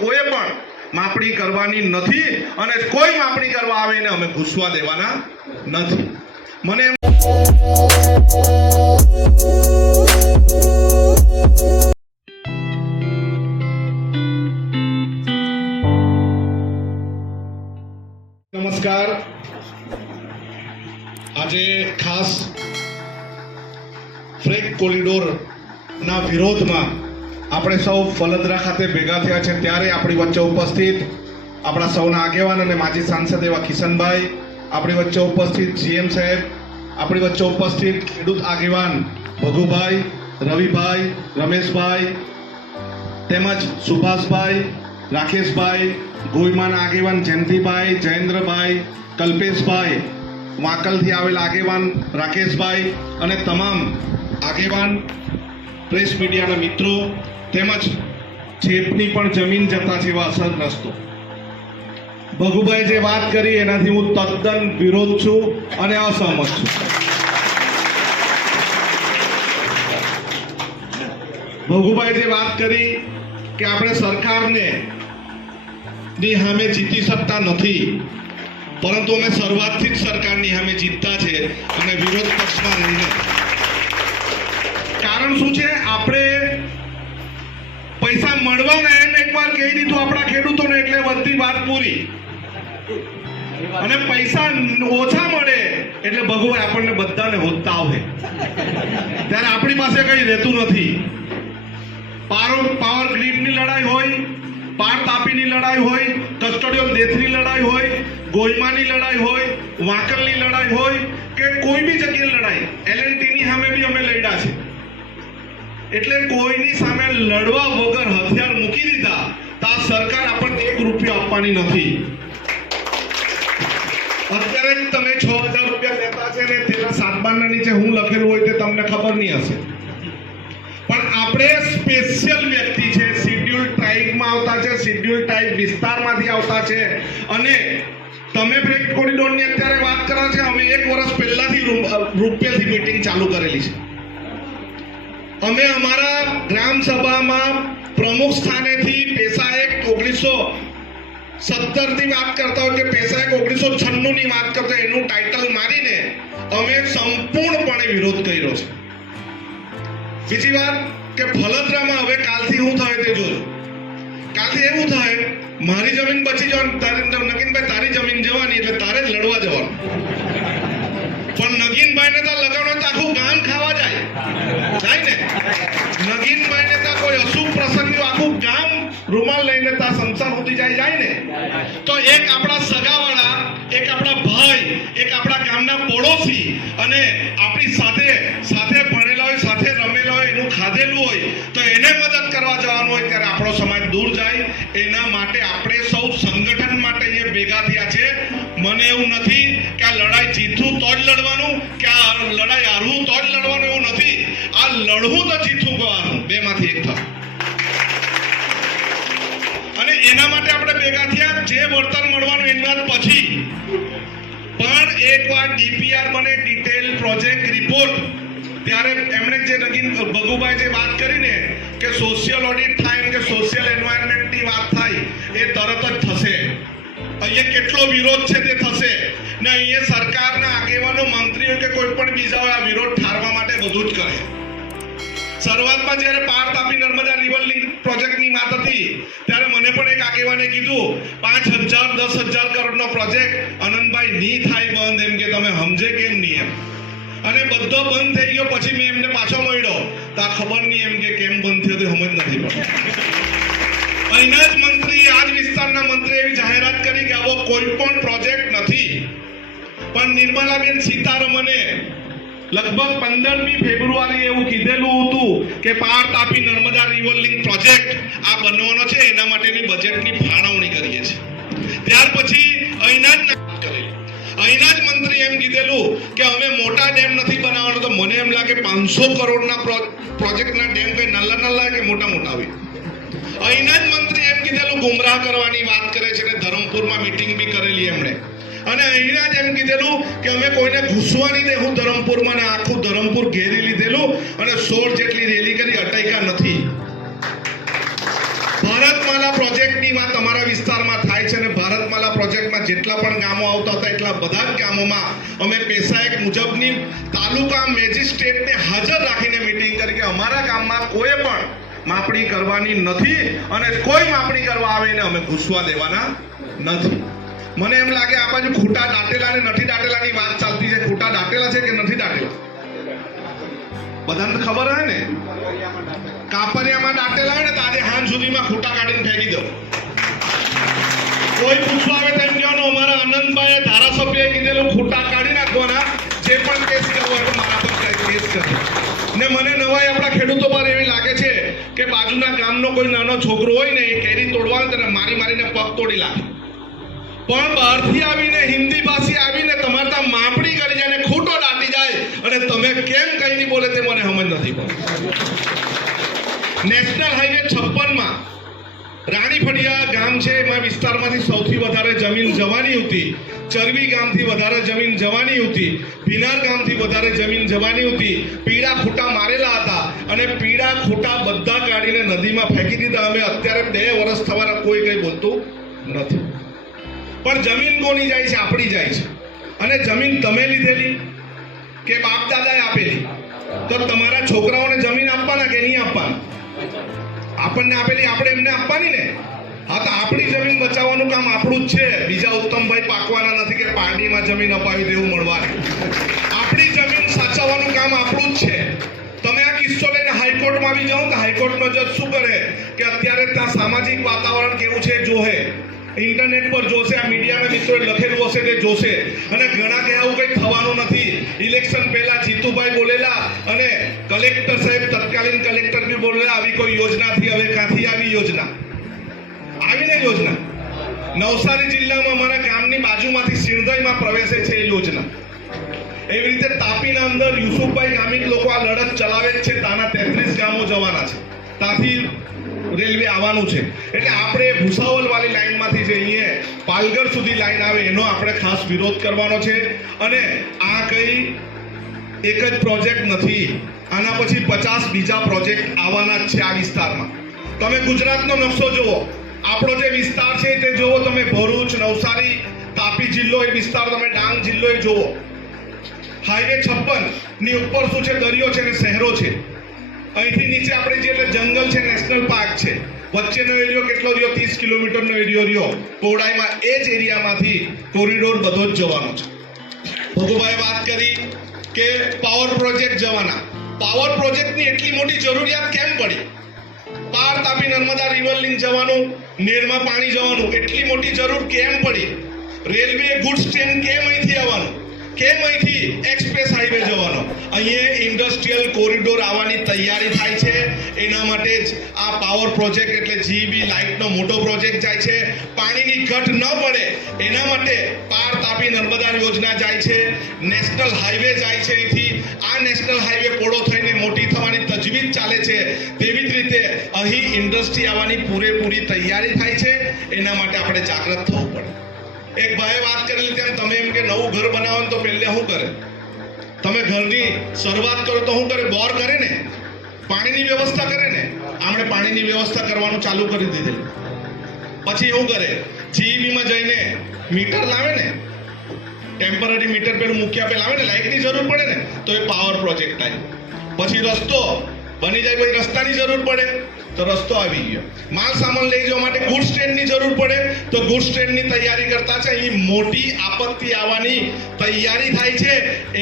કોઈ પણ માપણી કરવાની નથી અને કોઈ માપણી કરવા આવે એને અમે ઘૂસવા દેવાના નથી. મને નમસ્કાર. આજે ખાસ ફ્રેક કોરિડોરના વિરોધમાં આપણે સૌ ફલદરા ખાતે ભેગા થયા છે. ત્યારે આપણી વચ્ચે ઉપસ્થિત આપણા સૌના આગેવાન અને માજી સાંસદ એવા કિશનભાઈ, આપણી વચ્ચે ઉપસ્થિત જીએમ સાહેબ, આપણી વચ્ચે ઉપસ્થિત ખેડૂત આગેવાન ભગુભાઈ, રવિભાઈ, રમેશભાઈ, તેમજ સુભાષભાઈ, રાકેશભાઈ, ગોઈમાના આગેવાન જયંતિભાઈ, જયેન્દ્રભાઈ, કલ્પેશભાઈ, વાંકલથી આવેલ આગેવાન રાકેશભાઈ અને તમામ આગેવાન પ્રેસ મીડિયાના મિત્રો તેમજ ચેપની પણ જમીન જતા જેવા અસર અસરગ્રસ્તો ભગુભાઈ જે વાત કરી એનાથી હું તદ્દન વિરોધ છું અને અસહમત છું. ભગુભાઈ જે વાત કરી કે આપણે સરકારને ની સામે જીતી શકતા નથી, પરંતુ અમે શરૂઆતથી જ સરકારની સામે જીતતા છે અને વિરોધ પક્ષમાં રહીને. કારણ શું છે? આપણે મળવાના એમ એકવાર કહી દીધું, આપણા ખેડૂતોને એટલે બધી વાત પૂરી. અને પૈસા ઓછા મળે એટલે ભગવાન આપણને બધાને હોતા આવે ત્યારે આપણી પાસે કઈ રહેતું નથી. પાવર પાવર ગ્રીડની લડાઈ હોય, પાર તાપીની લડાઈ હોય કસ્ટોડિયલ ડેથની લડાઈ હોય, ગોયમાની લડાઈ હોય, વાંકલની લડાઈ હોય, કે કોઈ બી જગ્યાએ લડાઈ. એલએનટીની સામે બી અમે એટલે કોઈની સામે લડવા વગર હથિયાર મૂકી દીધા તો સરકાર આપણને એક રૂપિયો આપવાની નથી. અત્યારે જ તમે છ હજાર રૂપિયા લેતા છે ને તેના સાતબારના નીચે હું લખેલું હોય તે તમને ખબર નહીં હશે. પણ આપણે સ્પેશિયલ વ્યક્તિ છે, શિડ્યુલ ટ્રાઇબમાં આવતા છે, શિડ્યુલ ટ્રાઇબ વિસ્તારમાંથી આવતા છે. અને તમે બ્રેક કોરિડોરની અત્યારે વાત કરો છે, અમે એક વર્ષ પહેલાથી રૂપિયાથી મીટિંગ ચાલુ કરેલી છે. અમે અમારા ગ્રામ સભામાં પ્રમુખ સ્થાનેથી પેશા એક ઓગણીસો સત્તરની વાત કરતા હોય કે પેશા એક ઓગણીસો છન્નું ની વાત કરતા એનું ટાઇટલ મારીને અમે સંપૂર્ણપણે વિરોધ કર્યો છે. બીજી વાત કે ફલદરામાં હવે કાલથી શું થાય તે જોજો. કાલથી એવું થાય, મારી જમીન બચી જવાની, તારી નગીનભાઈ, તારી જમીન જવાની એટલે તારે જ લડવા જવાનું. પણ નગીનભાઈને તો લગાવવાનો આખું ગામ ખાવા જાય નગીનભાઈ ને ત્યાં કોઈ અશુભ પ્રસંગનું આખું ગામ રૂમાલ લઈને ત્યાં સંસાર સુધી જાય જાય ને? તો એક આપણા સગાવાળા, એક આપણા ભાઈ, એક આપણા ગામના પડોશી અને આપણી સાથે સાથે ભણેલા હોય, સાથે રમેલા હોય, એનું ખાધેલું હોય, તો એને મદદ કરવા જવાનું હોય ત્યારે આપણો સમાજ દૂર જાય. એના માટે આપણે સૌ સંગઠન માટે અહીંયા ભેગા થયા છે. મને એવું નથી કે આ લડાઈ જીતવું તો જ જે વળતર મળવાનું વાત પછી. પણ એકવાર ડીપીઆર મને ડિટેલ પ્રોજેક્ટ રિપોર્ટ ત્યારે એમણે જે નગીન ભગુભાઈ જે વાત કરીને કે સોશિયલ ઓડિટ થાય કે સોશિયલ એન્વાયરમેન્ટની વાત થાય, એ તરત જ થશે. અહીંયા કેટલો વિરોધ છે તે થશે. ને અહીંયા સરકારના આગેવાનો, મંત્રીઓ કે કોઈ પણ બીજા હોય આ વિરોધ ઠારવા માટે બધું જ કરે. શરૂઆતમાં જ્યારે પાર તાપી નર્મદા રિવર લિંક પ્રોજેક્ટની વાત હતી, ત્યારે મને પણ એક આગેવાને કીધું, પાંચ હજાર, દસ હજાર કરોડનો પ્રોજેક્ટ અનંતભાઈ નહીં થાય બંધ, એમ કે તમે સમજે કેમ નહીં એમ. અને બધો બંધ થઈ ગયો, પછી મેં એમને પાછો મળ્યો. તો આ ખબર નહીં એમ કે કેમ બંધ થયો તે સમજ નથી પડતી. અહીંના જ મંત્રી આ જ વિસ્તારના મંત્રી એવી જાહેરાત કરી કે આવો કોઈ પણ પ્રોજેક્ટ નથી. પણ નિર્મલાબેન સીતારમણે લગભગ પંદરમી ફેબ્રુઆરી એવું કીધેલું હતું કે Par Tapi Narmada river link project આ બનવાનો છે, એના માટેની બજેટની ફાળવણી કરીએ છીએ. ત્યાર પછી અહીંના જ અહીંના જ મંત્રી એમ કીધેલું કે અમે મોટા ડેમ નથી બનાવવાનો, તો મને એમ લાગે પાંચસો કરોડના પ્રોજેક્ટના ડેમ કઈ નલ્લા નલ્લા કે મોટા મોટા આવે અહીંના જ મંત્રી એમ કીધેલું, ગુમરાહ કરવાની વાત કરે છે ને ધરમપુરમાં મીટિંગ બી કરેલી એમણે. અને અહીંના જ એમ કીધેલું કે અમે કોઈને ઘૂસવા નહીં દેવું ધરમપુરમાં ને આખું ધરમપુર ઘેરી લીધેલું અને સોળ જેટલી રેલી કરી અટૈકા નથી. ભારતમાલા પ્રોજેક્ટની વાત અમારા વિસ્તારમાં થાય છે અને ભારતમાલા પ્રોજેક્ટમાં જેટલા પણ ગામો આવતા હતા, એટલા બધા જ ગામોમાં અમે પેશાયક મુજબની તાલુકા મેજિસ્ટ્રેટને હાજર રાખીને મિટિંગ કરી કે અમારા ગામમાં કોઈ પણ માપણી કરવાની નથી અને કોઈ માપણી કરવા આવે ને અમે ઘૂસવા દેવાના નથી. મને એમ લાગે આ બાજુ ખોટા દાટેલા અને નથી દાટેલાની વાત ચાલતી છે. ખોટા દાટેલા છે કે નથી દાટેલા? બધાને ખબર હોય ને? કાપરિયામાં દાટેલા હોય ને તો આજે હાંજ સુધીમાં ખોટા કાઢીને ફેંકી દો કોઈ પૂછવા આવે તેમ કહેવાનું, અમારા આનંદભાઈએ ધારાસભ્યએ કીધેલું, ખોટા કાઢી નાખવાના. જે પણ કેસ કરવો હોય મારા પર કેસ કરે ને મને નવાઈ આપણા ખેડૂતો પર એવી લાગે છે કે બાજુના ગામનો કોઈ નાનો છોકરો હોય ને એ કેરી તોડવા તેને મારી મારીને પગ તોડી નાખે. પણ બહારથી આવીને, હિન્દી ભાષી આવીને તમારે ત્યાં માપણી કરી જાય અને ખોટો દાટી જાય અને તમે કેમ કઈ નહીં બોલે તે મને સમજ નથી પડતી. નેશનલ હાઈવે છપ્પનમાં રાણી ફળિયા ગામ છે, એમાં વિસ્તારમાંથી સૌથી વધારે જમીન જવાની હતી. ચરબી ગામથી વધારે જમીન જવાની હતી. ભીનાર ગામથી વધારે જમીન જવાની હતી. પીડા ખોટા મારેલા હતા અને પીડા ખોટા બધા કાઢીને નદીમાં ફેંકી દીધા. અમે અત્યારે બે વર્ષ થવાના, કોઈ કંઈ બોલતું નથી. પણ જમીન કોની જાય છે? આપણી જાય છે. અને જમીન તમે લીધેલી કે બાપ દાદાએ આપેલી? તો તમારા છોકરાઓને જમીન આપવાના કે નહીં આપવાના? આપણને આપેલી, આપણે એમને આપવાની ને? હા, તો આપણી જમીન બચાવવાનું કામ આપણું જ છે. બીજા ઉત્તમભાઈ પાકવાના નથી કે પારડીમાં જમીન અપાવી દેવું મળવાની. આપણી જમીન સાચવવાનું કામ આપણું જ છે. તમે આ કિસ્સો લઈને હાઈકોર્ટમાં આવી જાઓ તો હાઈકોર્ટનો જજ શું કરે? કે અત્યારે ત્યાં સામાજિક વાતાવરણ કેવું છે? જોહે. ઇન્ટરનેટ પર જોશે, આ મીડિયાના મિત્રોએ લખેલું હશે તે જોશે. અને ઘણા કે આવું કંઈ થવાનું નથી. ઇલેક્શન પહેલા જીતુભાઈ બોલેલા અને કલેક્ટર સાહેબ તત્કાલીન કલેક્ટર બી બોલેલા, આવી કોઈ યોજનાથી હવે ક્યાંથી આવી યોજના? આવીને યોજના? નવસારી જિલ્લામાં અમારા ગામની બાજુમાંથી સિણધઈમાં પ્રવેશે છે એ યોજના. એવી રીતે તાપીના અંદર યુસુફભાઈ ગામિત લોકો આ લડત ચલાવે છે. તાના તેત્રીસ ગામો જવાના છે. ત્યાંથી રેલવે આવવાનું છે. એટલે આપણે ભૂસાવલ વાળી લાઈનમાંથી જઈએ પાલગઢ સુધી લાઈન આવે, એનો આપણે ખાસ વિરોધ કરવાનો છે. અને આ કઈ એક જ પ્રોજેક્ટ નથી. આના પછી પચાસ બીજા પ્રોજેક્ટ આવવાના છે આ વિસ્તારમાં. તમે ગુજરાતનો નકશો જુઓ. આપણો જે વિસ્તાર છે તે જુઓ તમે, ભરૂચ, નવસારી, તાપી જિલ્લો, એ વિસ્તાર તમે ડાંગ જિલ્લો એ જુઓ. હાઈવે છપ્પનની ઉપર શું છે, દરિયો છે ને શહેરો છે. અહીંથી નીચે આપણે જે જંગલ છે, નેશનલ પાર્ક છે, વચ્ચેનો એરિયો કેટલો રહ્યો? ત્રીસ કિલોમીટરનો એરિયો રહ્યો. પહોળાઈમાં એ જ એરિયામાંથી કોરિડોર બધો જ જવાનો છે. ભગુભાઈ વાત કરી કે પાવર પ્રોજેક્ટ જવાના. પાવર પ્રોજેક્ટની એટલી મોટી જરૂરિયાત કેમ પડી? પાર તાપી નર્મદા રિવર લિંક જવાનું, નેરમાં પાણી જવાનું, એટલી મોટી જરૂર કેમ પડી? રેલવે ગુડ્સ ટ્રેન કેમ અહીંથી આવવાનું? કેમ અહીંથી એક્સપ્રેસ હાઈવે જવાનો? અહીંયા ઇન્ડસ્ટ્રીયલ કોરિડોર આવવાની તૈયારી થાય છે. એના માટે જ આ પાવર પ્રોજેક્ટ એટલે જીબી લાઇટનો મોટો પ્રોજેક્ટ જાય છે. પાણીની ઘટ ન પડે, એના માટે પાર તાપી નર્મદા યોજના જાય છે. નેશનલ હાઈવે જાય છે અહીંથી. આ નેશનલ હાઈવે પોળો થઈને મોટી થવાની તજવીજ ચાલે છે. તેવી જ રીતે અહીં ઇન્ડસ્ટ્રી આવવાની પૂરેપૂરી તૈયારી થાય છે. એના માટે આપણે જાગૃત થવું પડે. એક ભાઈએ વાત કરેલી તેમ તમે એમ કે નવું ઘર બનાવો તો પહેલે શું કરે? તમે ઘરની શરૂઆત કરો તો શું કરે? બોર કરે ને? પાણીની વ્યવસ્થા કરે ને? આમણે પાણીની વ્યવસ્થા કરવાનું ચાલુ કરી દીધેલું. પછી એવું કરે? જીઈબીમાં જઈને મીટર લાવે ને? ટેમ્પરરી મીટર પેલું મૂક્યા પેલા આવે ને? લાઇટની જરૂર પડે ને? તો એ પાવર પ્રોજેક્ટ થાય. પછી રસ્તો બની જાય પછી રસ્તાની જરૂર પડે. તો રસ્તો આવી ગયો. માલ સામાન લઈ જવા માટે ગુડ્સ ટ્રેનની જરૂર પડે તો ગુડ્સ ટ્રેનની તૈયારી કરતા છે. અહીં મોટી આપત્તિ આવવાની તૈયારી થાય છે.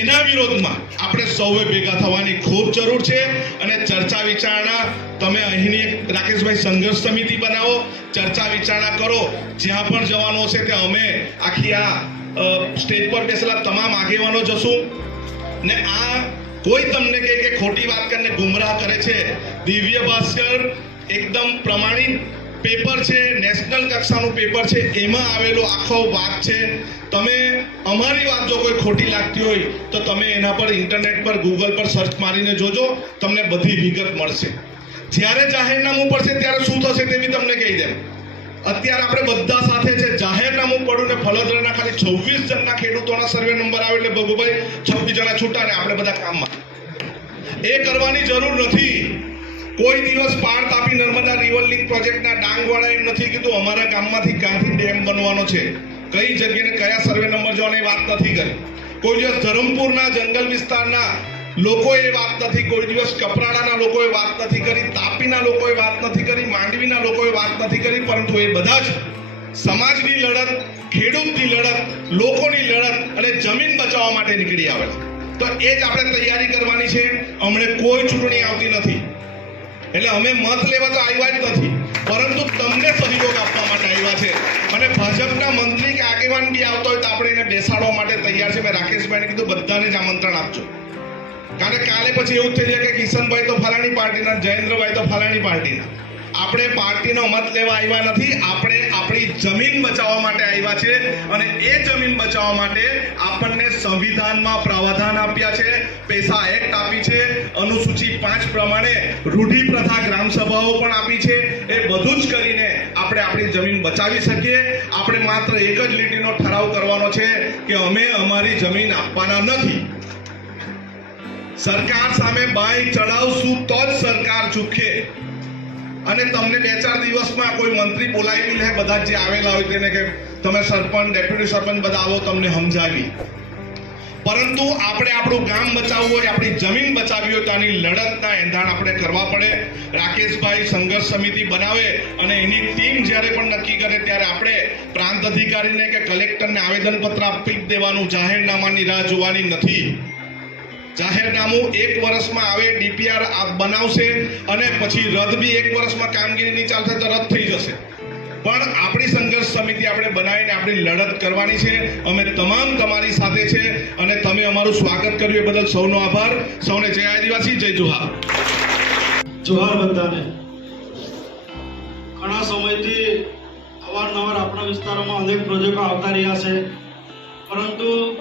એના વિરોધમાં આપણે સૌએ ભેગા થવાની ખૂબ જરૂર છે અને ચર્ચા વિચારણા તમે અહીંની એક રાકેશભાઈ સંઘર્ષ સમિતિ બનાવો, ચર્ચા વિચારણા કરો. જ્યાં પણ જવાનું હશે ત્યાં અમે આખી આ સ્ટેજ પર બેસેલા તમામ આગેવાનો જશું. ને આ કોઈ તમને કહે કે ખોટી વાત કરીને ગુમરાહ કરે છે? દિવ્ય ભાસ્કર એકદમ પ્રમાણિત પેપર છે, નેશનલ કક્ષાનું પેપર છે, એમાં આવેલો આખો વાત છે. તમે અમારી વાત જો કોઈ ખોટી લાગતી હોય, તો તમે એના પર ઇન્ટરનેટ પર ગૂગલ પર સર્ચ મારીને જોજો, તમને બધી વિગત મળશે. જ્યારે જાહેરનામું પડશે, ત્યારે શું થશે તે બી તમને કહી દેમ અત્યારે આપણે બધા સાથે છે. જાહેરનામું પડ્યું ને ફલદરાના ખાલી છવ્વીસ જણના ખેડૂતોના સર્વે નંબર આવે એટલે બબુભાઈ છવ્વીસ જણા છૂટા ને આપણે બધા કામમાં. એ કરવાની જરૂર નથી. કોઈ દિવસ પાર તાપી નર્મદા રિવર લિંક પ્રોજેક્ટના ડાંગવાળા એમ નથી કીધું. અમારા ગામમાંથી ગાંધી ડેમ બનવાનો છે? કઈ જગ્યાને કયા સર્વે નંબર જવાની વાત નથી કરી. કોઈ દિવસ ધરમપુરના જંગલ વિસ્તારના લોકોએ વાત નથી કોઈ દિવસ, કપરાડાના લોકોએ વાત નથી કરી, તાપીના લોકોએ વાત નથી કરી, માંડવીના લોકોએ વાત નથી કરી, પરંતુ એ બધા જ સમાજની લડત, ખેડૂતની લડત, લોકોની લડત અને જમીન બચાવવા માટે નીકળી આવેલા તો એ જ આપણે તૈયારી કરવાની છે. અમને કોઈ ચૂંટણી આવતી નથી. એટલે અમે મત લેવા તો આવ્યા જ નથી, પરંતુ તમને સહયોગ આપવા માટે આવ્યા છે. અને ભાજપના મંત્રી કે આગેવાન બી આવતો હોય તો આપણે એને બેસાડવા માટે તૈયાર છે. મેં રાકેશભાઈને કીધું, બધાને જ આમંત્રણ આપજો. કારણ કે કાલે પછી એવું થઈ જાય કે કિશનભાઈ તો ફલાણી પાર્ટીના, જયેન્દ્રભાઈ તો ફલાણી પાર્ટીના. આપણે પાર્ટીનો મત લેવા આવ્યા નથી, આપણે આપણી જમીન બચાવવા માટે આવ્યા છે અને એ જમીન બચાવવા માટે આપણને સંવિધાનમાં પ્રાવધાન આપ્યા છે, પૈસા એક્ટ આપી છે, અનુસૂચિ પાંચ પ્રમાણે રૂઢિ પ્રથા ગ્રામ સભાઓ પણ આપી છે. એ બધું જ કરીને આપણે આપણી જમીન બચાવી શકીએ. આપણે માત્ર એક જ લીટીનો ઠરાવ કરવાનો છે કે અમે અમારી જમીન આપવાના નથી. સરકાર સામે બાઈ ચડાવશું તો જ સરકાર ચૂકે. અને તમને બે ચાર દિવસમાં કોઈ મંત્રી બોલાવી લે બધા જે આવેલા હોય તેને કે તમે સરપંચ, ડેપ્યુટી સરપંચ બધા આવો, તમને સમજાવી. પરંતુ આપણે આપણું ગામ બચાવવું હોય, આપણી જમીન બચાવવી હોય, તો આની લડતના એંધાણ આપણે કરવા પડે. રાકેશભાઈ સંઘર્ષ સમિતિ બનાવે અને એની ટીમ જ્યારે પણ નક્કી કરે ત્યારે આપણે પ્રાંત અધિકારીને કે કલેક્ટરને આવેદનપત્ર આપી દેવાનું, જાહેરનામાની રાહ જોવાની નથી. જાહેરનામું એક વર્ષમાં આવે, ડીપીઆર બનાવશે અને પછી રદ બી એક વર્ષમાં કામગીરી નહીં ચાલશે તો રદ થઈ જશે. પણ આપણી સંઘર્ષ સમિતિ આપણે બનાવીને આપણી લડત કરવાની છે. અમે તમામ તમારી સાથે છે અને તમે અમારું સ્વાગત કર્યું એ બદલ સૌનો આભાર. સૌને જય આદિવાસી, જય જોહાર. જોહાર બધાને. ઘણા સમયથી અવારનવાર આપણા વિસ્તારોમાં અનેક પ્રોજેક્ટો આવતા રહ્યા છે. પરંતુ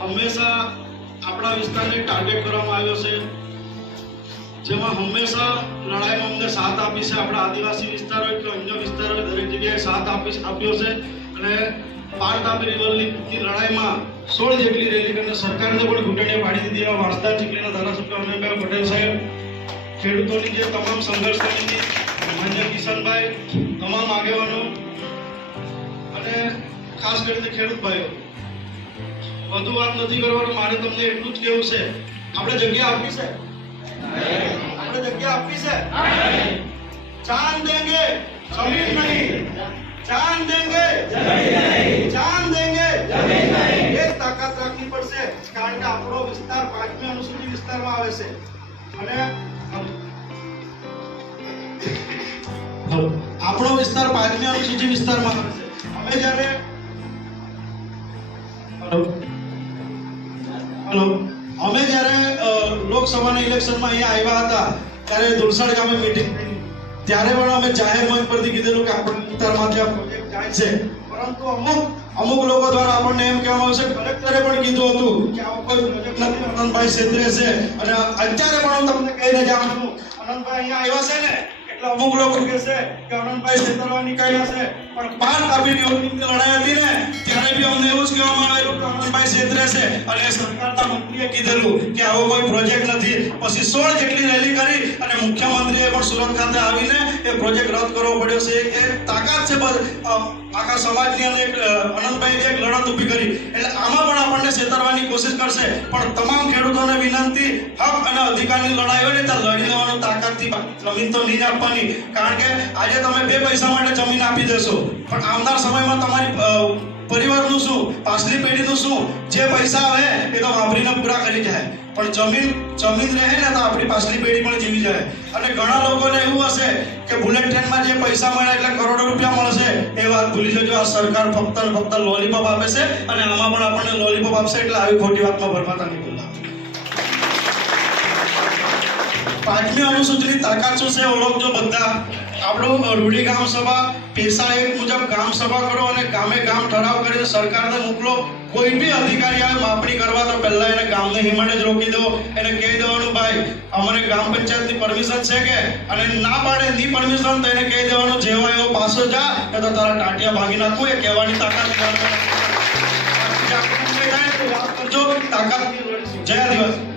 હંમેશા આપણા વિસ્તારને ટાર્ગેટ કરવામાં આવ્યો છે. જેમાં હંમેશા લડાઈમાં અમને સાથ આપી છે આપણા આદિવાસી વિસ્તારો કે અન્ય વિસ્તારો દરેક જગ્યાએ સાથ આપી, આપ્યો છે. અને પાર તાપી રિવર લડાઈમાં સોળ જેટલી રેલી કરીને સરકારને પણ ઘૂંટણીએ પાડી દીધી એવા વાંસદા ચીખલીના ધારાસભ્ય અનિલભાઈ પટેલ સાહેબ. ખેડૂતોની જે તમામ સંઘર્ષ સમિતિ માન્ય કિશનભાઈ, તમામ આગેવાનો અને ખાસ કરીને ખેડૂત ભાઈઓ. વધુ વાત નથી કરવાનું, મારે તમને એટલું જ કેવું છે. આપણે જગ્યા આપી છે? આપણે જગ્યા આપી છે? ચાંદ દેંગે, જમીન નહીં. ચાંદ દેંગે ચાંદ દેંગે. એ તાકાત રાખવી પડશે, કારણ કે આપણો વિસ્તાર પાંચમી અનુસૂચિ વિસ્તારમાં આવે છે. અને આપણો વિસ્તાર પાંચમી અનુસૂચિ વિસ્તારમાં આવે છે. અમે જ્યારે અમે જ્યારે લોકસભાના ઇલેક્શનમાં અહીંયા આવ્યા હતા, ત્યારે દુલસાડ ગામે મીટિંગ ત્યારે પણ અમે જાહેર મંચ પરથી કીધેલું કે આપણા વિસ્તારમાંથી આ પ્રોજેક્ટ જાય છે. પરંતુ અમુક અમુક લોકો દ્વારા આપણને એમ કહેવામાં આવશે કલેક્ટરે પણ કીધું હતું કે આવો કોઈ પ્રોજેક્ટ નથી, અનંતભાઈ છેત્રે છે. અને અત્યારે પણ હું તમને કહીને જાઉં છું, અનંતભાઈ અહીંયા આવ્યા છે ને, એટલે અમુક લોકો કહેશે કે અનંતભાઈ છેતરવા નીકળ્યા છે. પણ પાર તાપીની ઓગણીસની લડાઈ હતી ને ત્યારે બી અમને એવું જ કહેવામાં આવેલું કે આનંદભાઈ છેતરે છે અને સરકારના મંત્રીએ કીધેલું કે આવો કોઈ પ્રોજેક્ટ નથી. પછી સોળ જેટલી રેલી કરી અને મુખ્યમંત્રીએ પણ સુરત ખાતે આવીને એ પ્રોજેક્ટ રદ કરવો પડ્યો છે. એ તાકાત છે આખા સમાજની અંદર એક અનંતભાઈ એક લડત ઊભી કરી. એટલે આમાં પણ આપણને છેતરવાની કોશિશ કરશે. પણ તમામ ખેડૂતોને વિનંતી, હક અને અધિકારની લડાઈ હોય ને ત્યાં લડી લેવાનું તાકાતથી જમીન તો નહીં આપવાની. કારણ કે આજે તમે બે પૈસા માટે જમીન આપી દેશો. પણ આવનાર સમયમાં તમારી પરિવારનું શું, પાછલી પેઢીનું શું, જે પૈસા આવે, એ તો વાપરીને પૂરા કરી જાય. પણ જમીન જમીન રહે ને તો આપણી પાછલી પેઢી પણ જીવી જાય. અને ઘણા લોકોને એવું હશે કે બુલેટ ટ્રેનમાં જે પૈસા મળે એટલે કરોડો રૂપિયા મળશે, એ વાત ભૂલી જજો. આ સરકાર ફક્ત ફક્ત લોલીપોપ આપે છે અને આમાં પણ આપણને લોલીપોપ આપશે એટલે આવી ખોટી વાતમાં ભરમાતા નહીં પાંચમી અનુસૂચિની તાકાત શું છે? ઓળખજો બધા. આપણું રૂડી ગામ સભા પેશા એક મુજબ ગામ સભા કરો અને ગામે ગામ ઠરાવ કરીને સરકારને મોકલો. કોઈ બી અધિકારી આવે માપણી કરવા તો પહેલા એને ગામને હિમાડે જ રોકી દો. એને કહી દેવાનું, ભાઈ અમને ગ્રામ પંચાયતની પરમિશન છે કે? અને ના પાડે ની પરમિશન તો એને કહી દેવાનું જેવા એવો પાછો જા કે તો તારા ટાંટિયા ભાગી નાખું. એ કહેવાની તાકાત. જય આદિવાસી.